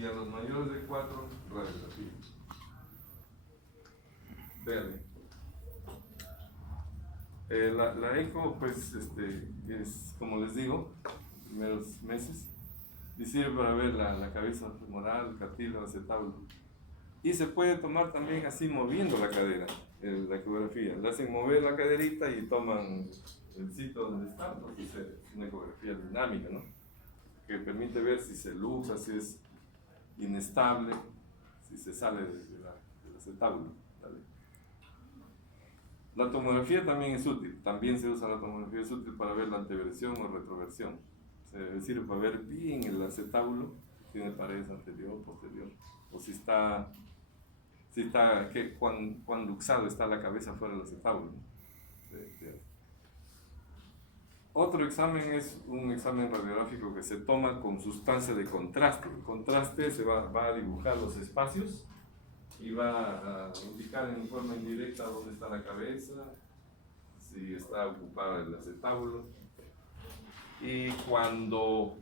y a los mayores de 4, radiografía. Vean. La eco, pues, es, como les digo, primeros meses, y sirve para ver la cabeza femoral, cartílago, acetábulo. Y se puede tomar también así moviendo la cadera, la ecografía. Le hacen mover la caderita y toman el sitio donde está, entonces es una ecografía dinámica, ¿no? Que permite ver si se luxa, si es inestable, si se sale del acetábulo. ¿Vale? La tomografía también es útil, también se usa la tomografía, es útil para ver la anteversión o retroversión. Se sirve para ver bien el acetábulo, si tiene paredes anterior, posterior, o si está cuán luxado está la cabeza fuera del acetábulo. Otro examen es un examen radiográfico que se toma con sustancia de contraste. El contraste se va a dibujar los espacios y va a indicar en forma indirecta dónde está la cabeza, si está ocupada el acetábulo. Y cuando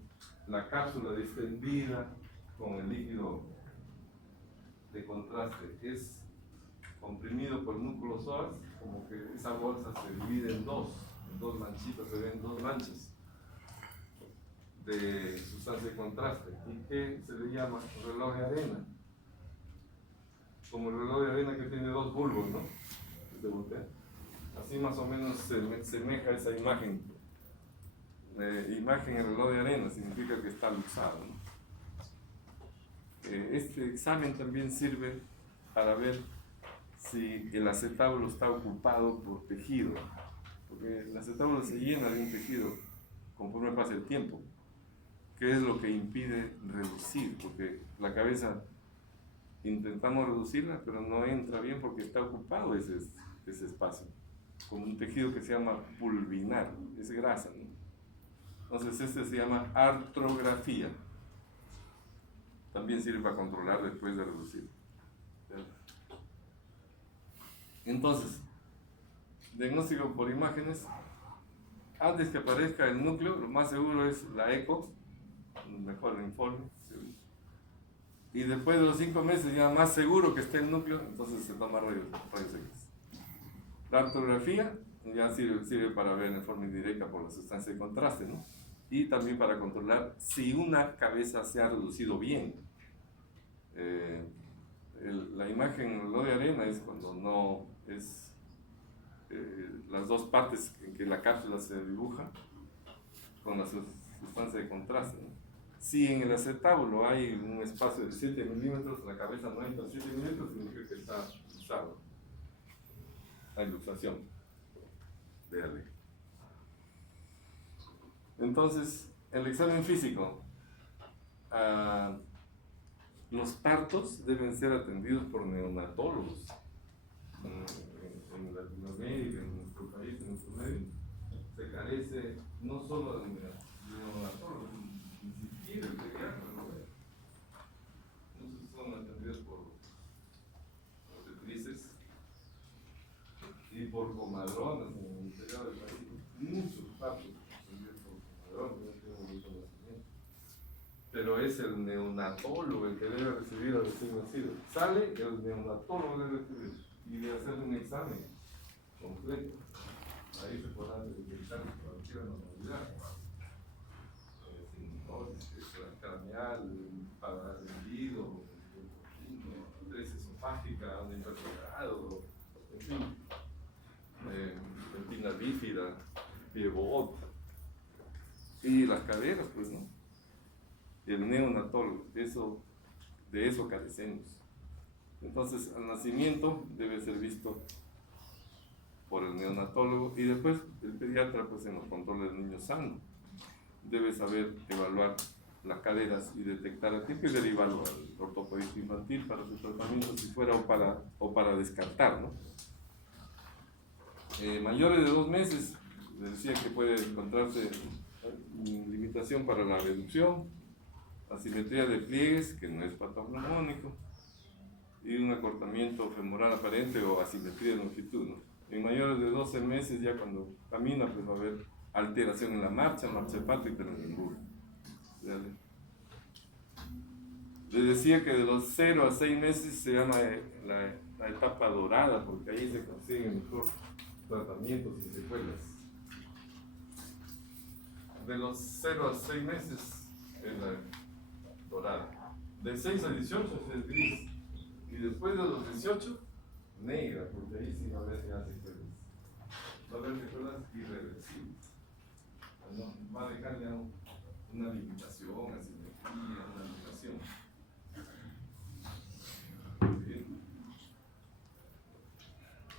la cápsula distendida con el líquido de contraste es comprimido por el núcleo psoas, como que esa bolsa se divide en dos manchitas, se ven dos manchas de sustancia de contraste, y que se le llama reloj de arena, como el reloj de arena que tiene dos bulbos, ¿no? Que se voltea. Así más o menos se semeja esa imagen. Imagen en reloj de arena significa que está luxado, ¿no? Este examen también sirve para ver si el acetábulo está ocupado por tejido, porque el acetábulo se llena de un tejido conforme pasa el tiempo, que es lo que impide reducir, porque la cabeza intentamos reducirla, pero no entra bien porque está ocupado ese espacio, con un tejido que se llama pulvinar, es grasa, ¿no? Entonces este se llama artrografía. También sirve para controlar después de reducir. Entonces, diagnóstico por imágenes. Antes que aparezca el núcleo, lo más seguro es la eco, mejor el informe. Y después de los 5 meses, ya más seguro que esté el núcleo, entonces se toma rayos X. La artrografía ya sirve para ver en forma indirecta por la sustancia de contraste, ¿no? Y también para controlar si una cabeza se ha reducido bien. La imagen en el reloj de arena es cuando no es las dos partes en que la cápsula se dibuja con la sustancia de contraste, ¿no? Si en el acetábulo hay un espacio de 7 milímetros, la cabeza no entra 7 milímetros, significa que está luxado. Hay luxación. Véale. Entonces, el examen físico. Los partos deben ser atendidos por neonatólogos. En Latinoamérica, en nuestro país, en nuestro medio, se carece no solo de neonatólogos, ni siquiera el pediatra, ¿no? Muchos son atendidos por obstetrices y por comadronas en el interior del país. Muchos partos atendidos por comadronas, no tengo mucho nacimiento. Pero es el neonatólogo el que debe recibir al recién nacido. Sale, el neonatólogo debe recibir y debe hacer un examen completo. Ahí se podrá detectar cualquier normalidad. Sinosis craneal, paladar hendido, estrés esofágica, un infarto, en fin, espina bífida, piebot, y las caderas, pues, ¿no? El neonatólogo, de eso carecemos. Entonces, al nacimiento debe ser visto por el neonatólogo y después el pediatra, pues en los controles del niño sano, debe saber evaluar las caderas y detectar a tiempo y derivarlo al ortopedista infantil para su tratamiento, si fuera o para descartar, ¿no? Mayores de 2 meses, les decía que puede encontrarse limitación para la reducción, asimetría de pliegues, que no es patognomónico, y un acortamiento femoral aparente o asimetría de longitud, ¿no? En mayores de 12 meses, ya cuando camina, pues va a haber alteración en la marcha hepática y en el emburo. Les decía que de los 0 a 6 meses se llama la etapa dorada, porque ahí se consiguen mejor tratamientos y secuelas. De los 0 a 6 meses es la dorada. De 6 a 18 es gris. Y después de los 18, negra, porque ahí sí va a haber ya secuelas. Va a haber secuelas irreversibles. No, va a dejar ya una limitación, asimetría, una limitación. Bien.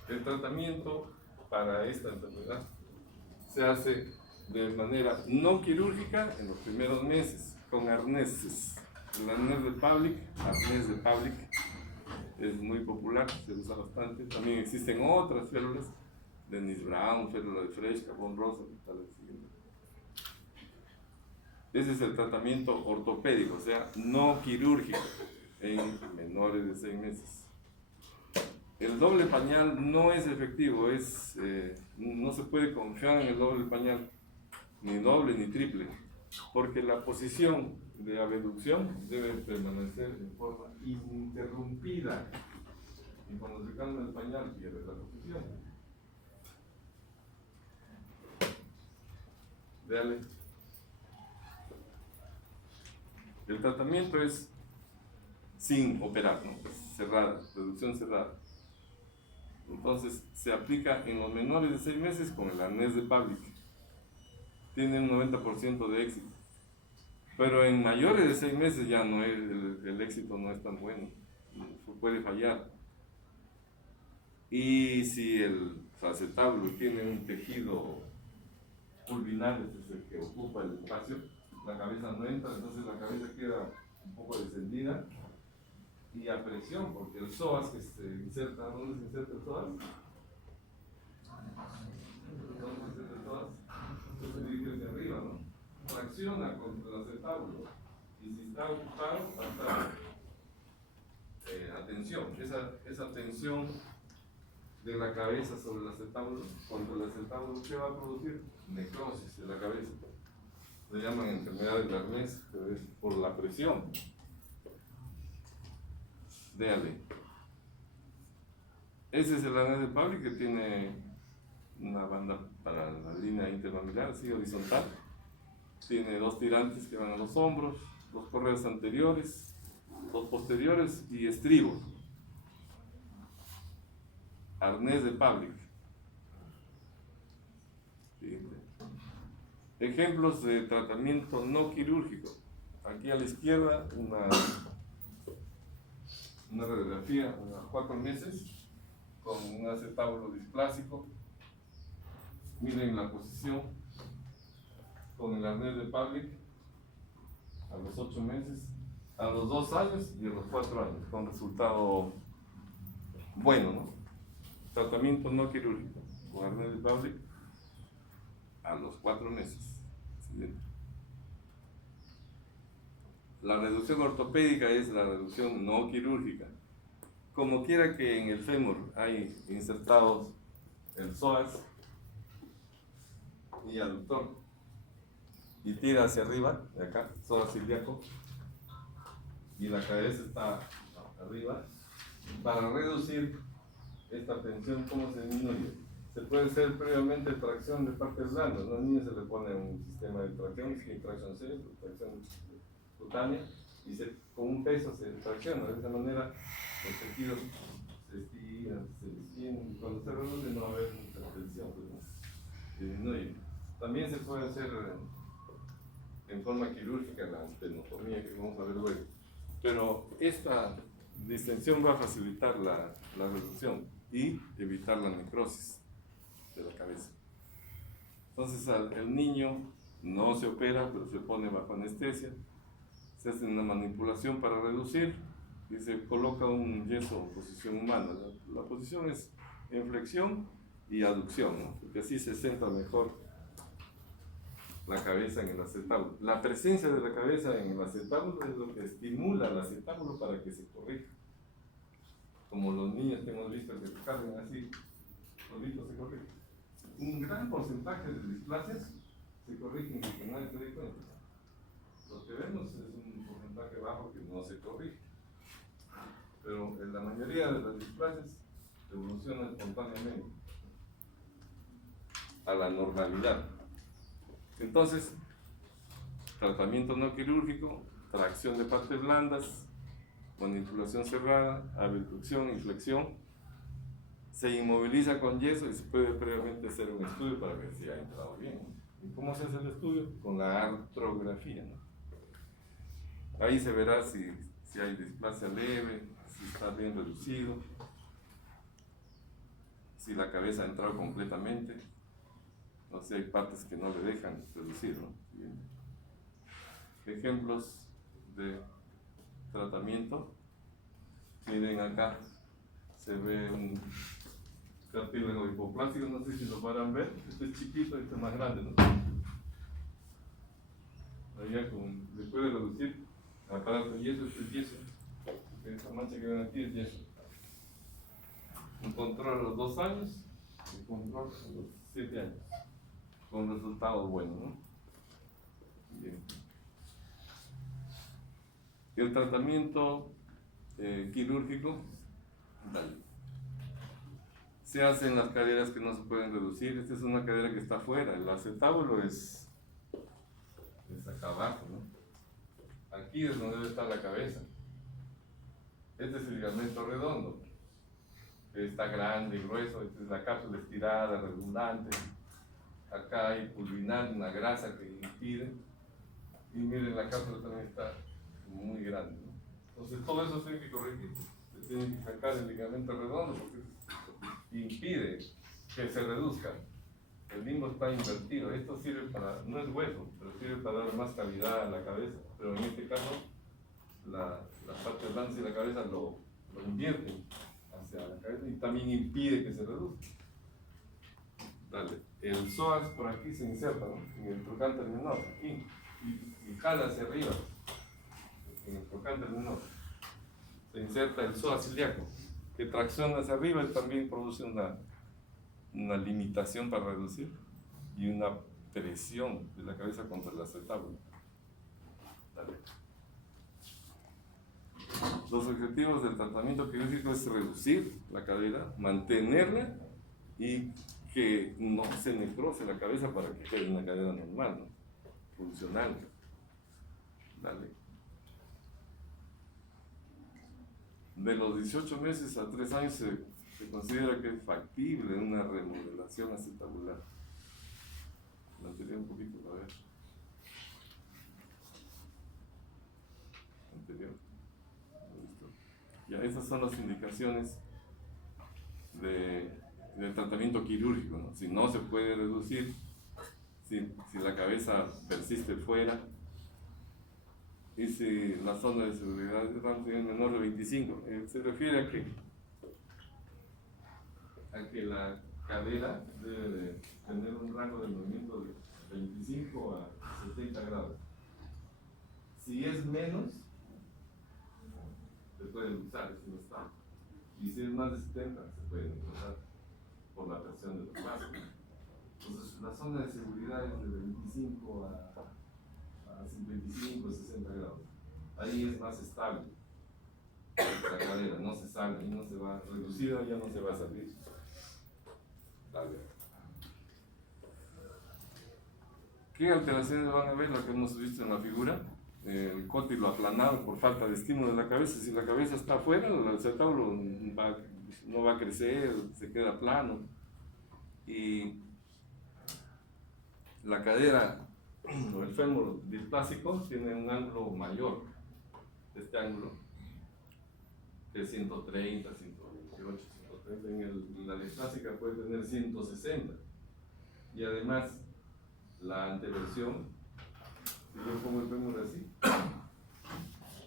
El tratamiento para esta enfermedad se hace de manera no quirúrgica en los primeros meses, con arneses. El arnés de Pavlik es muy popular, se usa bastante. También existen otras férulas, Dennis Brown, férula de Fresh, carbón rosa, tal el siguiente. Ese es el tratamiento ortopédico, o sea, no quirúrgico en menores de 6 meses. El doble pañal no es efectivo, no se puede confiar en el doble pañal, ni doble ni triple, porque la posición de abducción debe permanecer en forma ininterrumpida, y cuando se cambia el pañal pierde la posición. Dale. El tratamiento es sin operar, ¿no? Es cerrada, reducción cerrada. Entonces se aplica en los menores de 6 meses con el arnés de Pavlik. Tiene un 90% de éxito. Pero en mayores de 6 meses ya no es, el éxito no es tan bueno. Puede fallar. Y si el acetábulo tiene un tejido pulvinar, este es el que ocupa el espacio, la cabeza no entra, entonces la cabeza queda un poco descendida y a presión, porque el psoas que se inserta, ¿dónde se inserta el psoas? ¿Dónde se inserta el psoas? Entonces se dirige hacia arriba, ¿no? Tracciona contra el acetábulo y si está ocupado, falta atención. Esa tensión de la cabeza sobre el acetábulo, contra el acetábulo, ¿qué va a producir? Necrosis de la cabeza. Se llaman enfermedades de arnés, pero es por la presión. Déjale. Ese es el arnés de Pavlik, que tiene una banda para la línea intermamilar, así horizontal. Tiene 2 tirantes que van a los hombros, 2 correas anteriores, 2 posteriores y estribos. Arnés de Pavlik. Ejemplos de tratamiento no quirúrgico. Aquí a la izquierda una radiografía a 4 meses con un acetábulo displásico. Miren la posición con el arnés de Pavlik a los 8 meses, a los 2 años y a los 4 años, con resultado bueno, ¿no? Tratamiento no quirúrgico con arnés de Pavlik a los 4 meses. Siguiente. La reducción ortopédica es la reducción no quirúrgica. Como quiera que en el fémur hay insertados el psoas y aductor y tira hacia arriba, de acá, psoas ilíaco, y la cabeza está arriba, para reducir esta tensión, ¿cómo se disminuye? Se puede hacer previamente tracción de partes blandas. A los niños se le pone un sistema de tracción, skin traction C, tracción cutánea, y con un peso se tracciona. De esa manera los tejidos se estiran, se distienden, y cuando se reduce no va a haber mucha tensión, pues, ¿no? Se disminuye. También se puede hacer en forma quirúrgica la tenotomía, que vamos a ver luego. Pero esta distensión va a facilitar la reducción y evitar la necrosis de la cabeza. Entonces el niño no se opera, pero se pone bajo anestesia, se hace una manipulación para reducir y se coloca un yeso en posición humana. La posición es en flexión y aducción, ¿no? Porque así se centra mejor la cabeza en el acetábulo. La presencia de la cabeza en el acetábulo es lo que estimula al acetábulo para que se corrija. Como los niños que hemos visto que se cargan así, solitos se corrigen. Un gran porcentaje de displasias se corrigen sin que nadie se dé cuenta. Lo que vemos es un porcentaje bajo que no no se corrige. Pero en la mayoría de las displasias evoluciona espontáneamente a la normalidad. Entonces, tratamiento no quirúrgico, tracción de partes blandas, manipulación cerrada, abducción, inflexión, se inmoviliza con yeso y se puede previamente hacer un estudio para ver si ha entrado bien. ¿Y cómo se hace el estudio? Con la artrografía, ¿no? Ahí se verá si hay displasia leve, si está bien reducido, si la cabeza ha entrado completamente, o si hay partes que no le dejan reducir, ¿no? Bien. Ejemplos de tratamiento. Miren acá, se ve un cartílago hipoplástico, no sé si lo podrán ver. Este es chiquito, este es más grande, ¿no? Allá le puede reducir el aparato yeso, este es yeso. Esta mancha que ven aquí es yeso. Un control a los 2 años y control a los 7 años. Con resultados buenos, ¿no? Bien. El tratamiento quirúrgico, se hace en las caderas que no se pueden reducir. Esta es una cadera que está afuera, el acetábulo es acá abajo, ¿no? Aquí es donde debe estar la cabeza. Este es el ligamento redondo, que está grande y grueso. Esta es la cápsula estirada, redundante. Acá hay pulvinar, una grasa que impide. Y miren, la cápsula también está muy grande, ¿no? Entonces todo eso se tiene que corregir. Se tiene que sacar el ligamento redondo porque impide que se reduzca. El limbo está invertido. Esto sirve para, no es hueso, pero sirve para dar más calidad a la cabeza. Pero en este caso, la parte blanca y la cabeza lo invierten hacia la cabeza y también impide que se reduzca. Dale. El psoas por aquí se inserta, ¿no? En el trocánter menor, aquí, y jala hacia arriba, en el trocánter menor. Se inserta el psoas ilíaco, que tracciona hacia arriba y también produce una limitación para reducir y una presión de la cabeza contra el acetábulo. Dale. Los objetivos del tratamiento quirúrgico es reducir la cadera, mantenerla y que no se necrose la cabeza para que quede una cadera normal, ¿no? Funcional. Dale. De los 18 meses a 3 años se considera que es factible una remodelación acetabular. Mantener un poquito, a ver. Anterior. Listo. Ya, esas son las indicaciones del tratamiento quirúrgico, ¿no? Si no se puede reducir, si la cabeza persiste fuera, y si la zona de seguridad es menor de 25, se refiere a que la cadera debe de tener un rango de movimiento de 25 a 70 grados. Si es menos, se puede usar, si no está. Y si es más de 70, se puede usar por la presión de los pasos. Entonces, la zona de seguridad es de 25 a 55, 60 grados. Ahí es más estable la cadera, no se sale, no se va reducida, ya no se va a salir. Dale. ¿Qué alteraciones van a ver? Lo que hemos visto en la figura, el cótilo aplanado por falta de estímulo de la cabeza. Si la cabeza está afuera, el acetábulo no va a crecer, se queda plano. Y la cadera o el fémur displásico tiene un ángulo mayor, este ángulo, que es 130, 128, 130, en la displásica puede tener 160. Y además, la anteversión, si yo pongo el fémur así,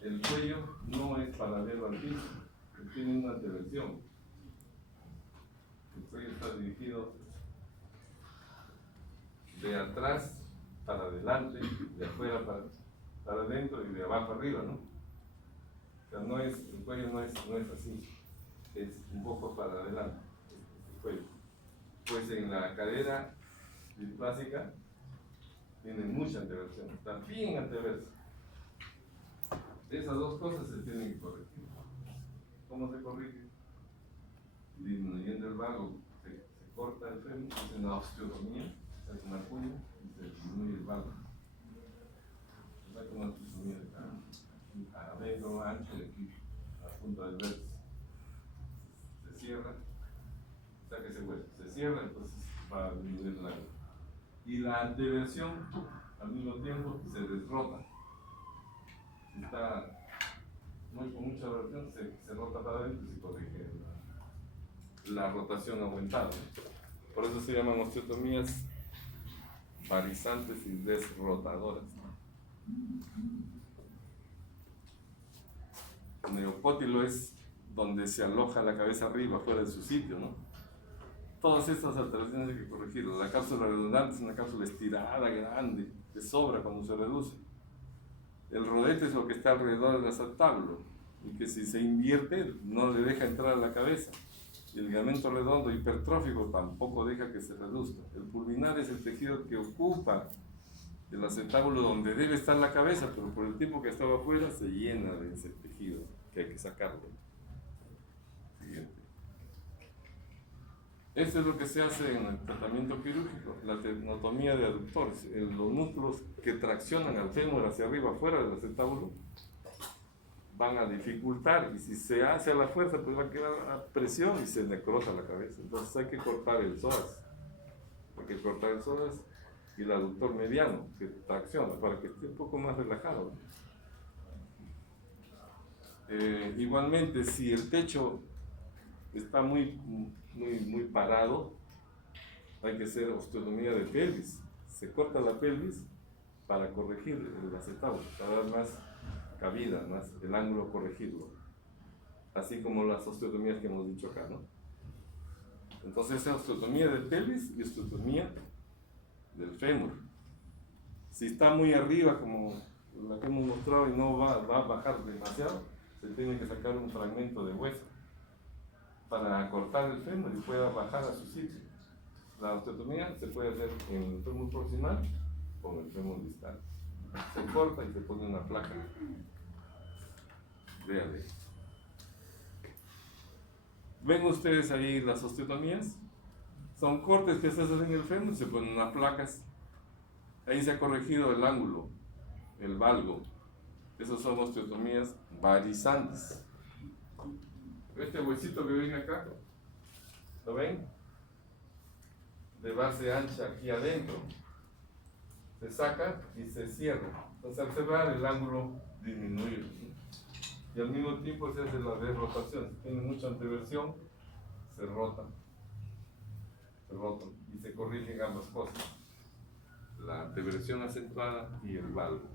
el cuello no es paralelo al piso, tiene una anteversión. El cuello está dirigido de atrás para adelante, de afuera para adentro y de abajo arriba, ¿no? O sea, el cuello no es así, es un poco para adelante, el cuello. Pues en la cadera displásica tiene mucha anteversión, está bien anteversa. Esas dos cosas se tienen que corregir. ¿Cómo se corrige? Disminuyendo el valgo, se corta el fémur, se hace una osteotomía, se hace una cuña y se disminuye el valgo. Se saca una osteotomía de acá, adentro, ancho, de aquí, la punta del vértice. Se cierra, saca ese hueso, se cierra, entonces va a disminuir el valgo. Y la anteversión, al mismo tiempo, se desrota. Si está con mucha versión, se rota para adentro y se corrige la rotación aumentada. Por eso se llaman osteotomías varizantes y desrotadoras. El neopótilo es donde se aloja la cabeza arriba, fuera de su sitio, ¿no? Todas estas alteraciones hay que corregirlas. La cápsula redundante es una cápsula estirada, grande, que sobra cuando se reduce. El rodete es lo que está alrededor del acetábulo y que si se invierte no le deja entrar a la cabeza. Y el ligamento redondo hipertrófico tampoco deja que se reduzca. El pulvinar es el tejido que ocupa el acetábulo donde debe estar la cabeza, pero por el tiempo que estaba afuera se llena de ese tejido que hay que sacarlo. Siguiente. Esto es lo que se hace en el tratamiento quirúrgico, la tenotomía de aductores. Los músculos que traccionan al fémur hacia arriba, fuera del acetábulo, van a dificultar, y si se hace a la fuerza, pues va a quedar a presión y se necrosa la cabeza. Entonces hay que cortar el psoas. Hay que cortar el psoas y el aductor mediano, que tracciona, para que esté un poco más relajado. Igualmente, si el pecho está muy parado, hay que hacer osteotomía de pelvis. Se corta la pelvis para corregir el acetábulo, para dar más cabida, más el ángulo, corregirlo. Así como las osteotomías que hemos dicho acá, ¿no? Entonces, esa osteotomía de pelvis y osteotomía del fémur. Si está muy arriba, como la que hemos mostrado, y no va a bajar demasiado, se tiene que sacar un fragmento de hueso para cortar el fémur y pueda bajar a su sitio. La osteotomía se puede hacer en el fémur proximal o en el fémur distal. Se corta y se pone una placa. Véanle. ¿Ven ustedes ahí las osteotomías? Son cortes que se hacen en el fémur, se ponen unas placas. Ahí se ha corregido el ángulo, el valgo. Esas son osteotomías varizantes. Este huesito que ven acá, ¿lo ven? De base ancha aquí adentro. Se saca y se cierra. Entonces al cerrar el ángulo disminuye. Y al mismo tiempo se hace la desrotación. Si tiene mucha anteversión, se rotan. Y se corrigen ambas cosas. La anteversión acentuada y el valgo.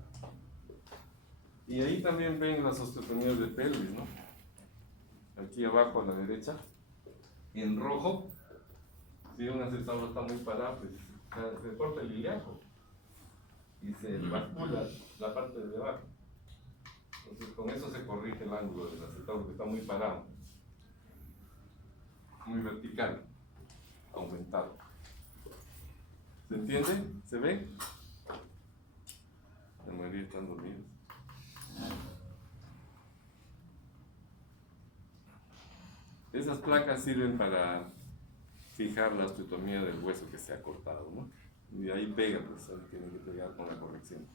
Y ahí también ven las osteotomías de pelvis, ¿no? Aquí abajo a la derecha, en rojo, si un acetábulo está muy parado, pues se corta el ilíaco y se bascula la parte de abajo. Entonces con eso se corrige el ángulo del acetábulo que está muy parado, muy vertical, aumentado. ¿Se entiende? ¿Se ve? La mayoría están dormidos. Esas placas sirven para fijar la osteotomía del hueso que se ha cortado, ¿no? Y ahí pega, pues ahí tienen que pegar con la corrección.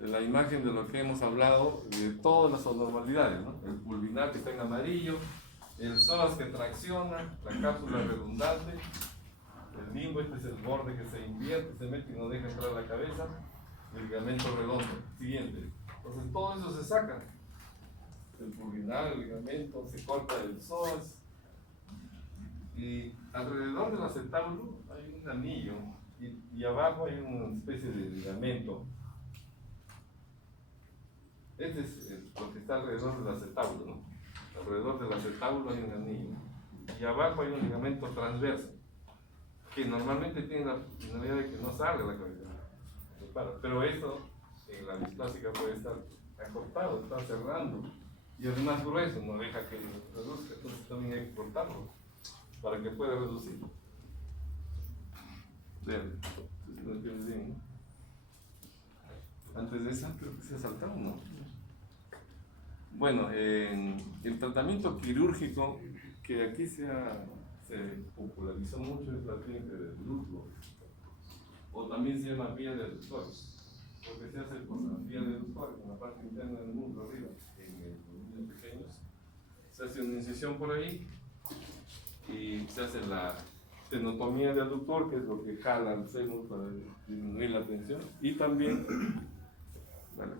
La imagen de lo que hemos hablado, de todas las anormalidades, ¿no? El pulvinar que está en amarillo, el psoas que tracciona, la cápsula redundante, el limbo, este es el borde que se invierte, se mete y no deja entrar la cabeza, el ligamento redondo. Siguiente. Entonces todo eso se saca. El pulvinar, el ligamento, se corta el psoas. Y alrededor del acetábulo hay un anillo y abajo hay una especie de ligamento. Este es lo que está alrededor del acetábulo, ¿no? Alrededor del acetábulo hay un anillo y abajo hay un ligamento transverso que normalmente tiene la finalidad de que no salga la cabeza, pero esto en la displástica puede estar acortado, está cerrando y es más grueso, no deja que reduzca, entonces también hay que cortarlo para que pueda reducir. Vean, si lo entiendes bien, ¿no? Antes de esa, creo que se ha saltado, ¿no? Bueno, el tratamiento quirúrgico que aquí se popularizó mucho es la técnica del glúteo, o también se llama vía deductora, porque se hace con la vía deductora, con la parte interna del muslo arriba, en los niños pequeños. Se hace una incisión por ahí y se hace la tenotomía de aductor, que es lo que jala el fémur para disminuir la tensión, y también, bueno,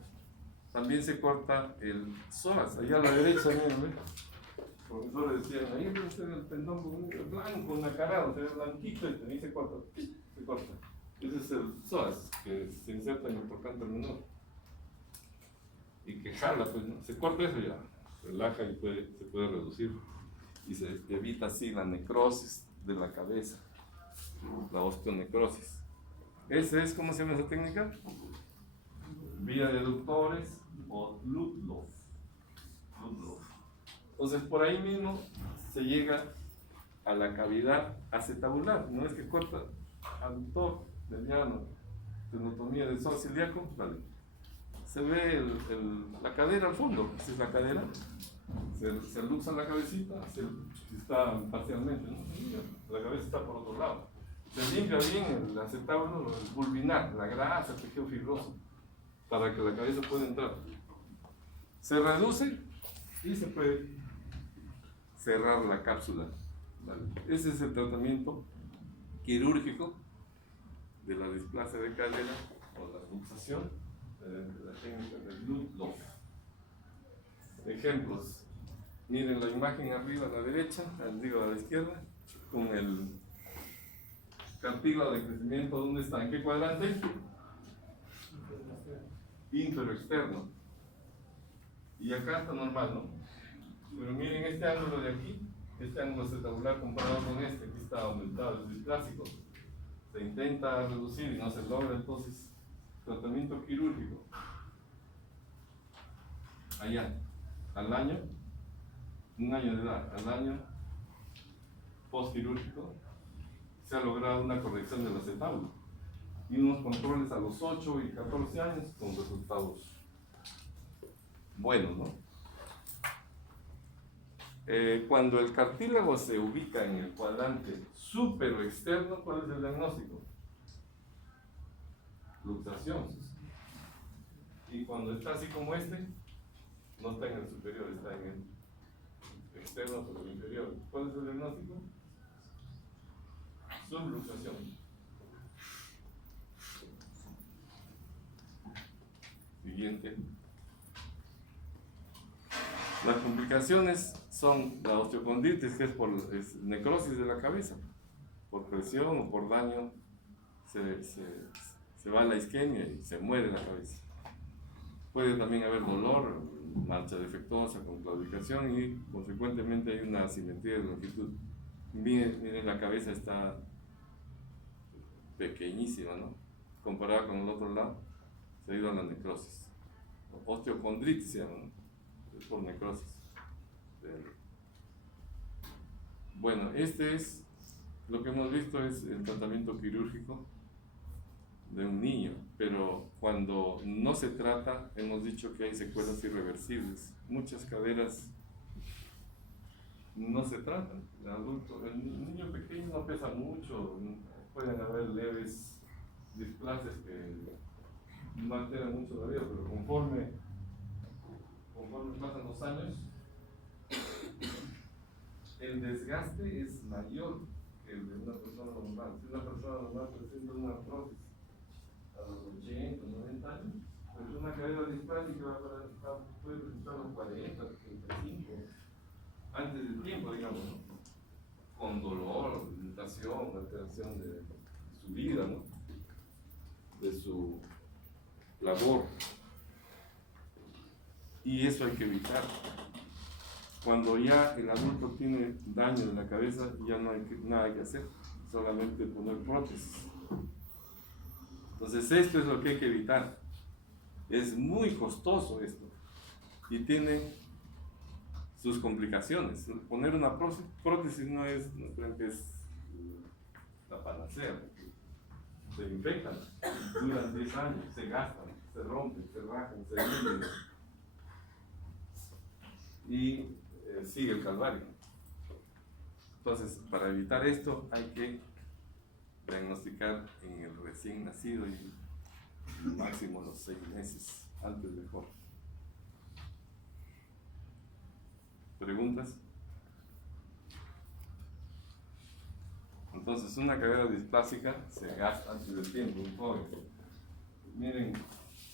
también se corta el psoas, allá a la derecha, miren, ¿ves? Los profesores decían, ahí debe ser el tendón blanco, nacarado, se ve blanquito, y también se corta, se corta. Ese es el psoas, que se inserta en el trocánter menor y que jala, pues, ¿no? Se corta eso ya, relaja y se puede reducir, y se evita así la necrosis de la cabeza, la osteonecrosis. ¿Ese es cómo se llama esa técnica? Vía deductores o Ludlow. Entonces por ahí mismo se llega a la cavidad acetabular, no es que corta aductor, mediano, tenotomía del psoas ilíaco, vale. Se ve la cadera al fondo, esa es la cadera, se luxa la cabecita, está parcialmente, ¿no? La cabeza está por otro lado. Se limpia bien el acetábulo, el vulvinar, la grasa, el tejido fibroso, para que la cabeza pueda entrar. Se reduce y se puede cerrar la cápsula. ¿Vale? Ese es el tratamiento quirúrgico de la displasia de cadera o la luxación, la técnica del Ludlow. Ejemplos. Miren la imagen arriba a la derecha, digo a la izquierda, con el cartílago de crecimiento. ¿Dónde está? ¿En qué cuadrante? Inferoexterno. Y acá está normal, ¿no? Pero miren este ángulo de aquí, este ángulo acetabular comparado con este, aquí está aumentado, es displásico. Se intenta reducir y no se logra, entonces, tratamiento quirúrgico. Allá, al año, un año de edad, al año postquirúrgico, se ha logrado una corrección del acetábulo y unos controles a los 8 y 14 años con resultados buenos, ¿no? Cuando el cartílago se ubica en el cuadrante superoexterno, ¿cuál es el diagnóstico? Luxación. Y cuando está así como este, no está en el superior, está en el externo sobre el inferior. ¿Cuál es el diagnóstico? Subluxación. Siguiente. Las complicaciones son la osteocondritis, que es necrosis de la cabeza, por presión o por daño, se va a la isquemia y se muere la cabeza. Puede también haber dolor, marcha defectuosa con claudicación y consecuentemente hay una asimetría de longitud. Miren, la cabeza está pequeñísima, ¿no? Comparada con el otro lado, se ha ido a la necrosis. Osteocondritis se llama, ¿no? Es por necrosis. Bueno, este es lo que hemos visto, es el tratamiento quirúrgico de un niño, pero cuando no se trata, hemos dicho que hay secuelas irreversibles. Muchas caderas no se tratan. El niño pequeño no pesa mucho, pueden haber leves displasias que no alteran mucho la vida, pero conforme pasan los años, el desgaste es mayor que el de una persona normal. Si una persona normal presenta una artrosis a los 80, 90 años, pues una cadera displásica puede presentar a los 40, 35, antes del tiempo, digamos, ¿no? Con dolor, limitación, alteración de su vida, ¿no? De su labor. Y eso hay que evitar. Cuando ya el adulto tiene daño en la cabeza, ya no hay nada que hacer, solamente poner prótesis. Entonces esto es lo que hay que evitar. Es muy costoso esto y tiene sus complicaciones. Poner una prótesis no creo que es la panacea. Se infectan, duran 10 años, se gastan. se rompen, se rajan, se hunden y sigue el calvario. Entonces, para evitar esto hay que diagnosticar en el recién nacido y máximo los 6 meses, antes mejor. ¿Preguntas? Entonces, una cadera displásica se gasta antes del tiempo, un joven. Miren,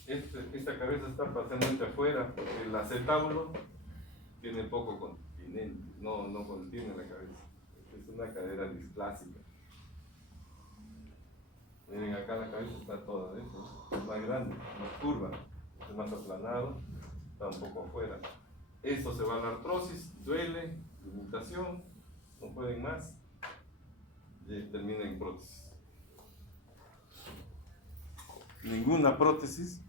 esta cabeza está parcialmente afuera, porque el acetábulo tiene poco continente, no contiene la cabeza. Es una cadera displásica. Miren, acá la cabeza está toda dentro, es más grande, más curva, es más aplanado, está un poco afuera. Esto se va a la artrosis, duele, limitación, no pueden más, y termina en prótesis. Ninguna prótesis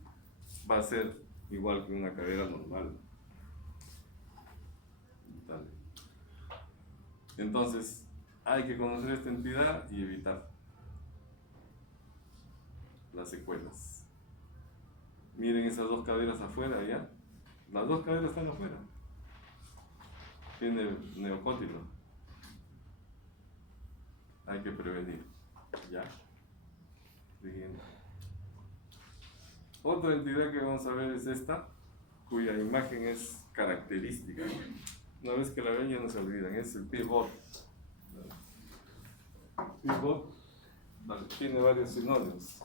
va a ser igual que una cadera normal. Dale. Entonces, hay que conocer esta entidad y evitar las secuelas. Miren esas dos caderas afuera, ¿ya? Las dos caderas están afuera. Tiene neocótilo. Hay que prevenir. ¿Ya? Siguiente. Otra entidad que vamos a ver es esta, cuya imagen es característica. Una vez que la ven ya no se olvidan, es el pivot. Pivot tiene varios sinónimos.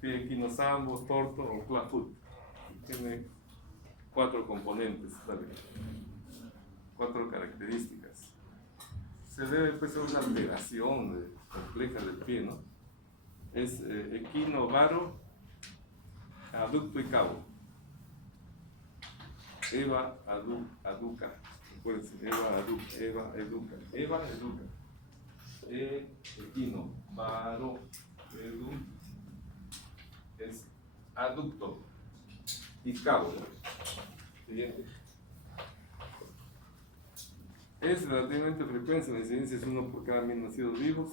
Pie equinosambo, torto o clafoot. Tiene 4 componentes, ¿vale? 4 características. Se debe pues a una alteración compleja del pie, ¿no? Es equino, varo, aducto y cabo. Eva, aduca. Eva, educa. Equino, varo, edu, es aducto y cabo. Siguiente. Es relativamente frecuente, la incidencia es 1 por cada 1000 nacidos vivos,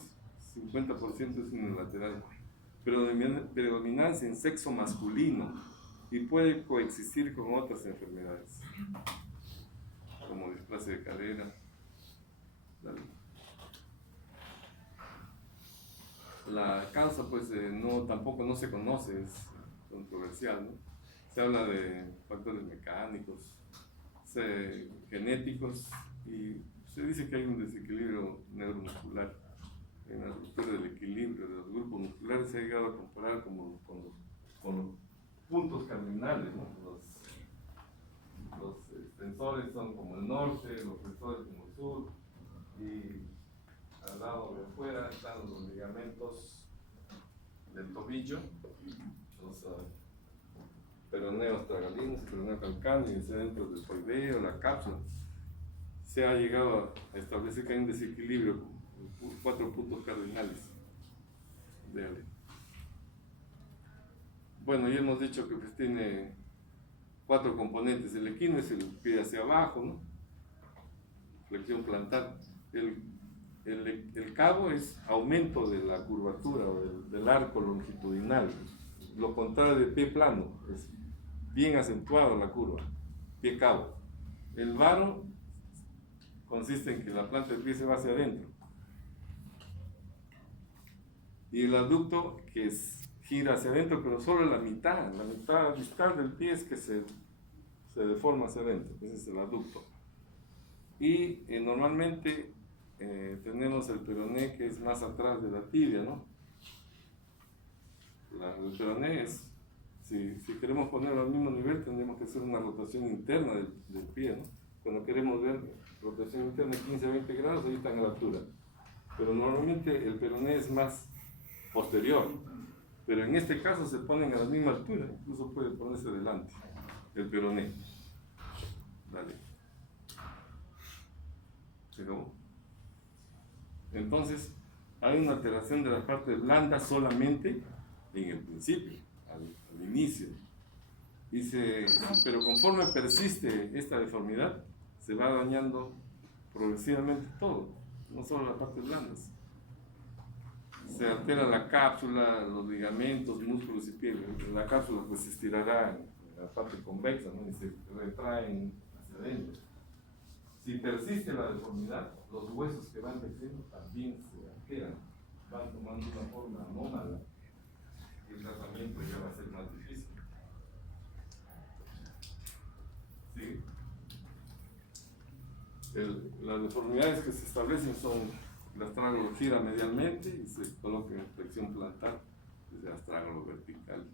50% es unilateral. Predominancia en sexo masculino y puede coexistir con otras enfermedades, como displasia de cadera. La causa, pues, tampoco no se conoce, es controversial, ¿no? Se habla de factores mecánicos, genéticos, y se dice que hay un desequilibrio neuromuscular. En la ruptura del equilibrio de los grupos musculares se ha llegado a comparar con los puntos cardinales, ¿no? Los tensores son como el norte, los flexores como el sur, y al lado de afuera están los ligamentos del tobillo, los peroneos tragalinos, peroneo calcáneo, y hacia dentro del foideo, la cápsula. Se ha llegado a establecer que hay un desequilibrio con 4 puntos cardinales. Véale. Bueno, ya hemos dicho que pues tiene 4 componentes. El equino es el pie hacia abajo, ¿no? Flexión plantar. El cabo es aumento de la curvatura o del arco longitudinal. Lo contrario de pie plano, es bien acentuado la curva. Pie cabo. El varo consiste en que la planta del pie se va hacia adentro. Y el aducto, que gira hacia adentro, pero solo la mitad distal del pie es que se deforma hacia adentro. Ese es el aducto. Y normalmente tenemos el peroné, que es más atrás de la tibia, ¿no? El peroné es, si queremos ponerlo al mismo nivel, tendríamos que hacer una rotación interna del pie, ¿no? Cuando queremos ver rotación interna de 15 a 20 grados, ahí están a la altura. Pero normalmente el peroné es más posterior, pero en este caso se ponen a la misma altura, incluso puede ponerse delante el peroné. Dale. ¿Se acabó? Entonces, hay una alteración de la parte blanda solamente en el principio, al inicio. Pero conforme persiste esta deformidad, se va dañando progresivamente todo, no solo las partes blandas. se altera la cápsula, los ligamentos, músculos y piel. La cápsula pues se estirará en la parte convexa, ¿no? Y se retraen hacia adentro. Si persiste la deformidad, los huesos que van creciendo también se alteran, van tomando una forma anómala y el tratamiento ya va a ser más difícil. ¿Sí? Las deformidades que se establecen son el astrágalo gira medialmente y se coloca en flexión plantar desde el astrágalo vertical.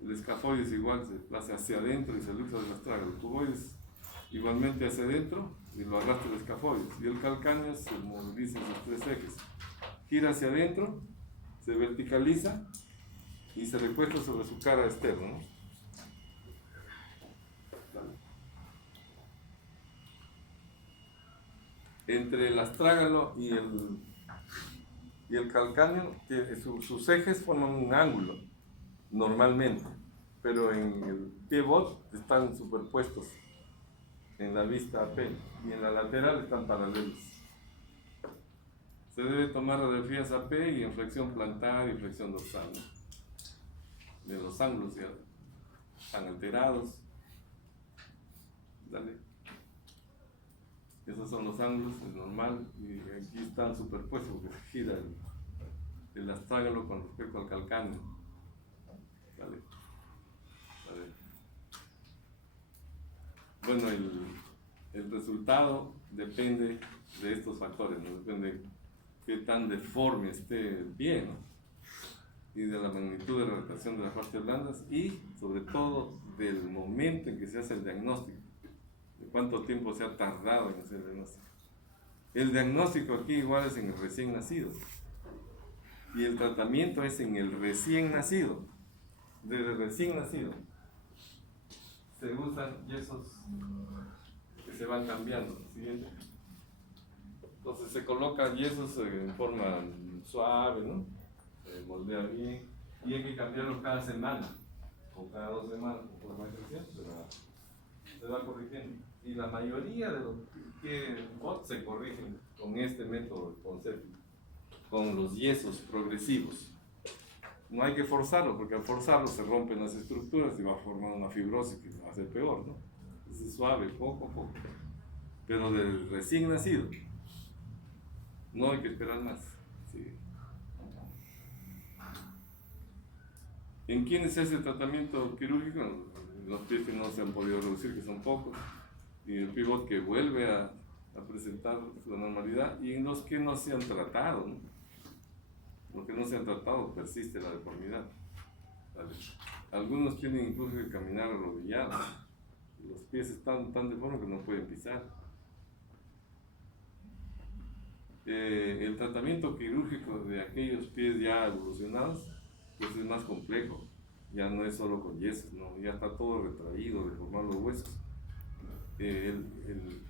El escafoides igual se desplaza hacia adentro y se luxa del astrágalo. El cuboides igualmente hacia adentro y lo arrastra el escafoides. Y el calcáneo se moviliza en sus tres ejes. Gira hacia adentro, se verticaliza y se recuesta sobre su cara externa, ¿no? Entre el astrágalo y el calcáneo, sus ejes forman un ángulo, normalmente, pero en el pivot están superpuestos en la vista AP y en la lateral están paralelos. Se debe tomar radiografías AP y en flexión plantar y flexión dorsal, ¿no? De los ángulos ya están alterados. Dale. Esos son los ángulos, es normal, y aquí están superpuestos porque se gira el astrágalo con respecto al calcáneo. Vale. Vale. Bueno, el resultado depende de estos factores, ¿no? Depende de qué tan deforme esté el pie, ¿no? Y de la magnitud de la rotación de las partes blandas y sobre todo del momento en que se hace el diagnóstico. ¿Cuánto tiempo se ha tardado en hacer el diagnóstico? El diagnóstico aquí igual es en el recién nacido. Y el tratamiento es en el recién nacido. Desde el recién nacido. Se usan yesos que se van cambiando. ¿Siguiente? Entonces se colocan yesos en forma suave, ¿no? Se moldea bien. Y hay que cambiarlo cada semana. O cada 2 semanas. Por la creciendo, se va corrigiendo. Y la mayoría de los que se corrigen con este método concéntrico, con los yesos progresivos. No hay que forzarlo, porque al forzarlo se rompen las estructuras y va a formar una fibrosis que va a ser peor, ¿no? Es suave, poco a poco. Pero del recién nacido, no hay que esperar más. Sí. ¿En quiénes se hace el tratamiento quirúrgico? Los pies que no se han podido reducir, que son pocos. Y el pivot que vuelve a presentar la normalidad, y en los que no se han tratado, ¿no? Los que no se han tratado persiste la deformidad. ¿Vale? Algunos tienen incluso que caminar arrodillados, los pies están tan deformes que no pueden pisar. El tratamiento quirúrgico de aquellos pies ya evolucionados pues es más complejo, ya no es solo con yesos, ¿no? Ya está todo retraído, deformar los huesos. El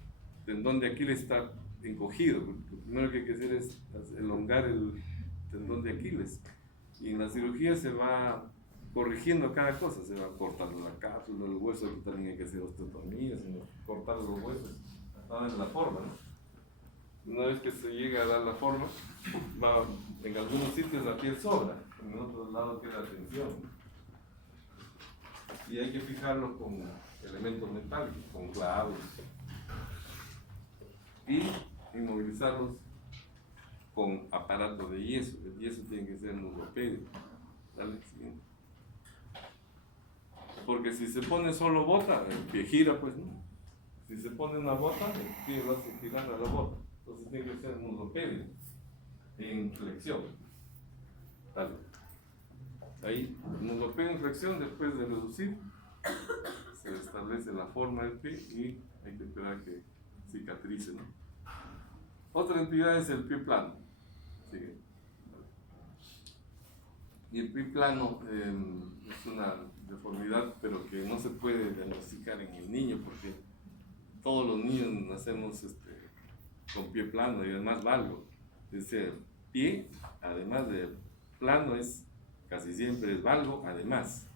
tendón de Aquiles está encogido. Lo primero que hay que hacer es elongar el tendón de Aquiles, y en la cirugía se va corrigiendo cada cosa, se va cortando la cápsula, el hueso. Aquí también hay que hacer osteotomías, cortar los huesos hasta dar la forma, ¿no? Una vez que se llega a dar la forma, en algunos sitios la piel sobra, en otros lados queda tensión, y hay que fijarlo con elementos metálicos, con clavos, y inmovilizarlos con aparato de yeso. El yeso tiene que ser ortopédico. Dale, siguiente. Porque si se pone solo bota, el pie gira, pues no. Si se pone una bota, el pie va a girar a la bota. Entonces tiene que ser ortopédico, en flexión. Dale. Ahí, ortopedia en flexión, después de reducir, se establece la forma del pie y hay que esperar que cicatrice, ¿no? Otra entidad es el pie plano. ¿Sí? Y el pie plano es una deformidad, pero que no se puede diagnosticar en el niño, porque todos los niños nacemos con pie plano y además valgo. Es decir, pie, además de plano, casi siempre es valgo, además.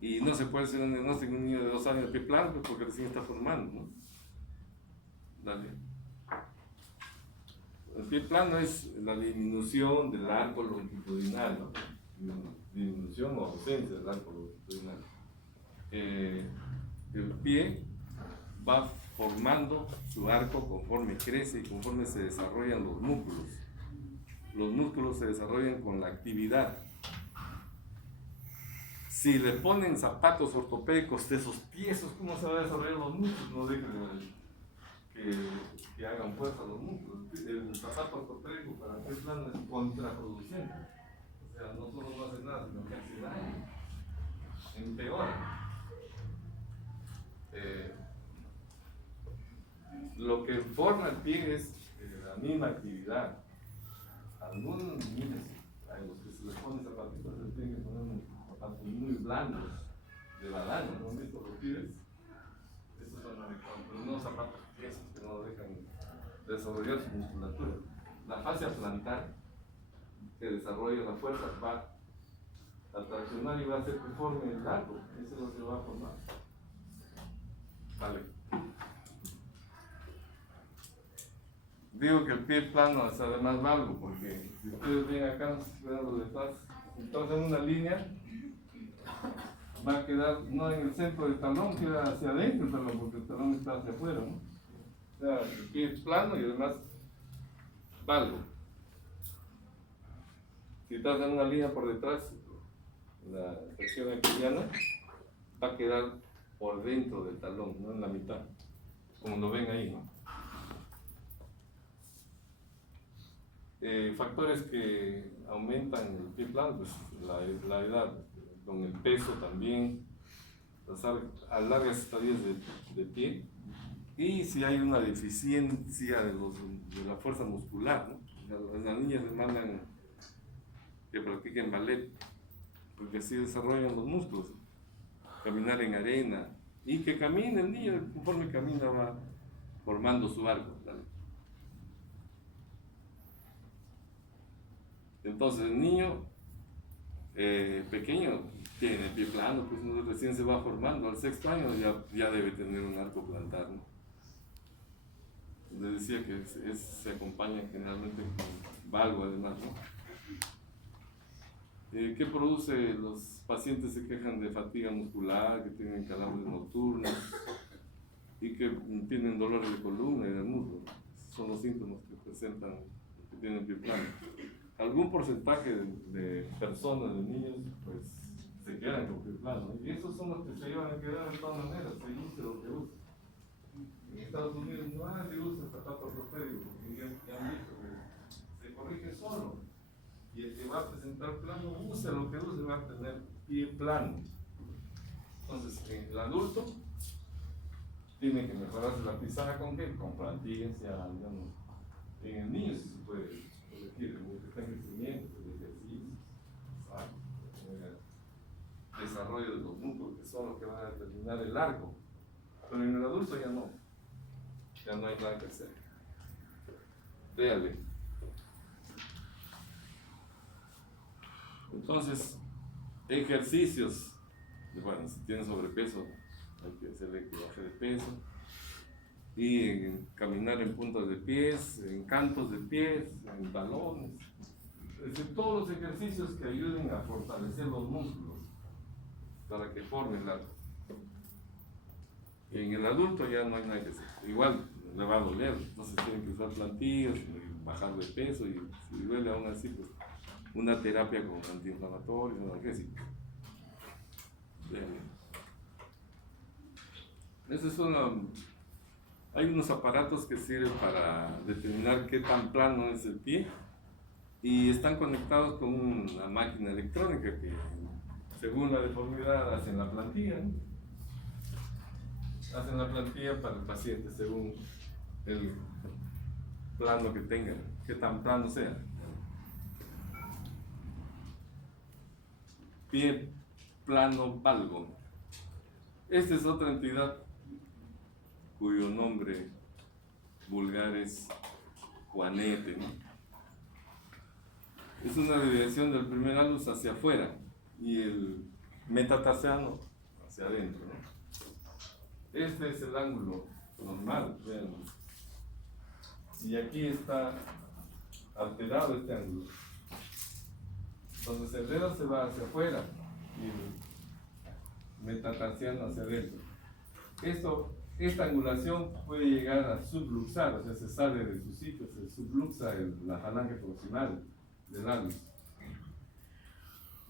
Y no se puede hacer un diagnóstico en un niño de 2 años de pie plano porque recién está formando, ¿no? Dale. El pie plano es la disminución del arco longitudinal, ¿no? Disminución o ausencia del arco longitudinal. El pie va formando su arco conforme crece y conforme se desarrollan los músculos. Los músculos se desarrollan con la actividad. Si le ponen zapatos ortopédicos de esos tiesos, ¿cómo se van a desarrollar los músculos? No dejen que hagan fuerza los músculos. El zapato ortopédico para el pie plano es contraproducente. O sea, no solo no hace nada, sino que hace daño, empeora. Lo que forma el pie es la misma actividad. Algunos niños, a los que se les ponen zapatitos, se tienen que poner zapatos muy blandos, de banano, ¿no han visto los pibes? Esos son adecuados, pero no zapatos tiesos que no dejan desarrollar su musculatura. La fascia plantar, que desarrolla la fuerza, va a traccionar y va a hacer que forme el arco. Eso es lo que va a formar. Vale. Digo que el pie plano es además valgo, porque si ustedes ven acá, vean los detrás, entonces en una línea va a quedar no en el centro del talón, queda hacia adentro el talón, porque el talón está hacia afuera, ¿no? O sea, el pie es plano y además valgo. Si estás en una línea por detrás, la sección aquiliana va a quedar por dentro del talón, no en la mitad, como lo ven ahí, ¿no? Factores que aumentan el pie plano, pues la edad, con el peso también, las largas estadías de pie, y si hay una deficiencia de la fuerza muscular, ¿no? Las niñas les mandan que practiquen ballet, porque así desarrollan los músculos, caminar en arena, y que camine el niño, conforme camina va formando su arco, ¿vale? Entonces el niño pequeño tiene el pie plano, pues recién se va formando, al 6º año ya debe tener un arco plantar, ¿no? Les decía que se acompaña generalmente con valgo además, ¿no? ¿Qué produce? Los pacientes se quejan de fatiga muscular, que tienen calambres nocturnos y que tienen dolores de columna y de muslo. Son los síntomas que presentan los que tienen pie plano. Algún porcentaje de personas, de niños, pues se quedan con pie plano, ¿no? Y esos son los que se iban a quedar de todas maneras, se use lo que use. En Estados Unidos no se usa el zapato ortopédico, porque ya han visto que se corrige solo. Y el que va a presentar plano, use lo que use, va a tener pie plano. Entonces, el adulto tiene que mejorarse la pisada con qué? Con plantillas, ya, digamos. En el niño sí se puede corregir, en el que está en crecimiento, el ejercicio, el desarrollo de los músculos, que son los que van a determinar el largo. Pero en el adulto ya no hay nada que hacer. Véale. Entonces, ejercicios. Bueno, si tiene sobrepeso, hay que hacerle que baje de peso. Y caminar en puntas de pies, en cantos de pies, en talones. Es decir, todos los ejercicios que ayuden a fortalecer los músculos para que formen el arco. En el adulto ya no hay nada que hacer. Igual le va a doler, entonces tienen que usar plantillas, bajar de peso, y si duele aún así, pues una terapia con antiinflamatorios, analgésicos. Hay unos aparatos que sirven para determinar qué tan plano es el pie y están conectados con una máquina electrónica que, según la deformidad, hacen la plantilla, ¿no? Hacen la plantilla para el paciente según el plano que tenga, qué tan plano sea. Pie plano valgo. Esta es otra entidad cuyo nombre vulgar es juanete, ¿no? Es una desviación del primer alus hacia afuera y el metatarsiano hacia adentro, ¿no? Este es el ángulo normal, vean. Y aquí está alterado este ángulo. Entonces el dedo se va hacia afuera y el metatarsiano hacia adentro. Esta angulación puede llegar a subluxar, o sea, se sale de su sitio, se subluxa la falange proximal del alus.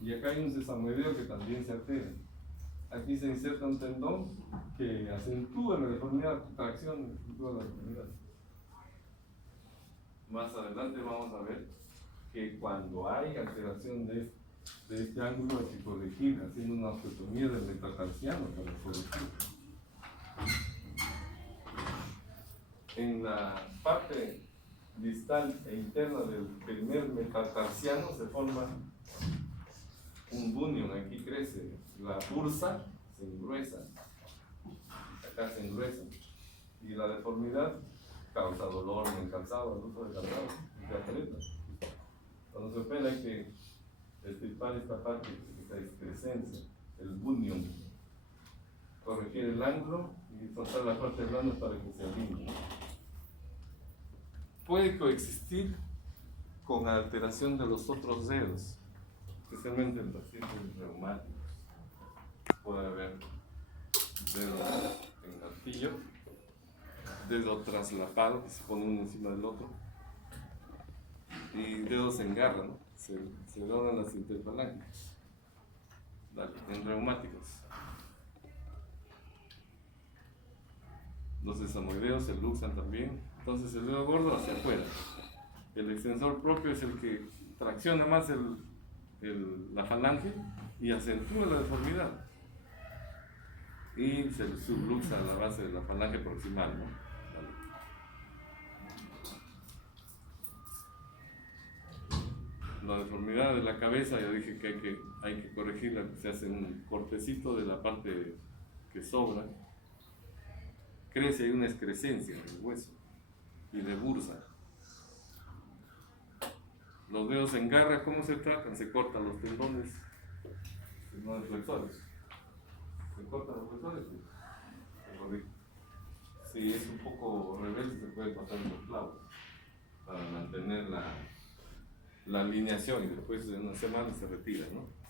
Y acá hay un sesamoideo que también se altera. Aquí se inserta un tendón que acentúa la deformidad, tracción, acentúa la deformidad. Más adelante vamos a ver que cuando hay alteración de este ángulo hay que corregir, haciendo una osteotomía del metatarsiano para corregir. En la parte distal e interna del primer metatarsiano se forma un bunion, aquí crece, la bursa se engruesa, acá se engruesa, y la deformidad causa dolor en el calzado, el uso de calzado, de atleta. Cuando se opera hay que extirpar esta parte, esta excrescencia, el bunion, corregir el ángulo y pasar la parte blanda para que se alinee. Puede coexistir con alteración de los otros dedos, especialmente en pacientes reumáticos. Puede haber dedo en gatillo, dedo traslapado que se pone uno encima del otro, y dedos en garra, ¿no? Se doblan las interfalanges. En reumáticos. Los sesamoideos se luxan también. Entonces el dedo gordo hacia afuera. El extensor propio es el que tracciona más la falange y acentúa la deformidad. Y se subluxa la base de la falange proximal, ¿no? La deformidad de la cabeza, ya dije que hay que corregirla, se hace un cortecito de la parte que sobra. Crece, hay una excrescencia en el hueso y de bursa. Los dedos en garra, ¿cómo se tratan? Se cortan los tendones flexores. Se cortan los flexores y se corrige. Si es un poco rebelde, se puede pasar unos clavos para mantener la alineación y después de una semana se retira, ¿no?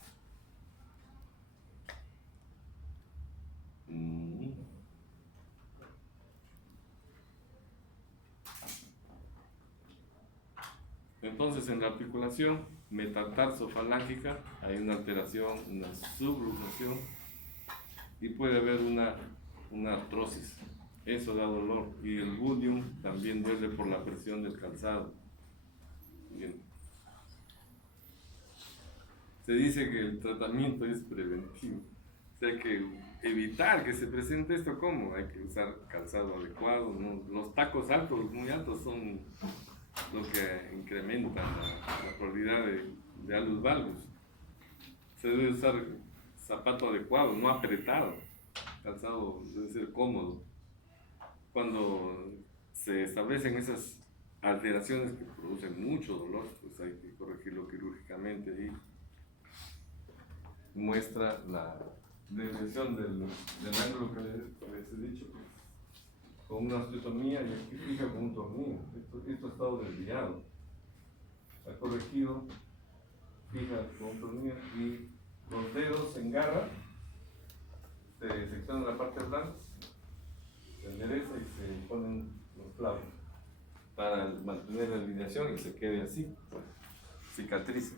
Entonces, en la articulación metatarsofalángica hay una alteración, una subluxación y puede haber una artrosis. Eso da dolor. Y el bunion también duele por la presión del calzado. Bien. Se dice que el tratamiento es preventivo. O sea, hay que evitar que se presente esto. ¿Cómo? Hay que usar calzado adecuado, ¿no? Los tacos altos, muy altos, son lo que incrementa la probabilidad de alus valgus. Se debe usar zapato adecuado, no apretado. Calzado debe ser cómodo. Cuando se establecen esas alteraciones que producen mucho dolor, pues hay que corregirlo quirúrgicamente y muestra la desviación del ángulo que les he dicho, pues, con una osteotomía y aquí fija con un tornillo. Esto ha estado desviado. Ha corregido, fija con un tornillo y los dedos en garra, se seccionan la parte blanda, se endereza y se ponen los clavos para mantener la alineación y se quede así, pues, cicatrice.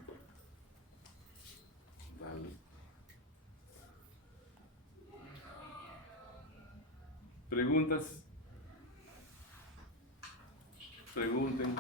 Vale. ¿Preguntas? Pregunten.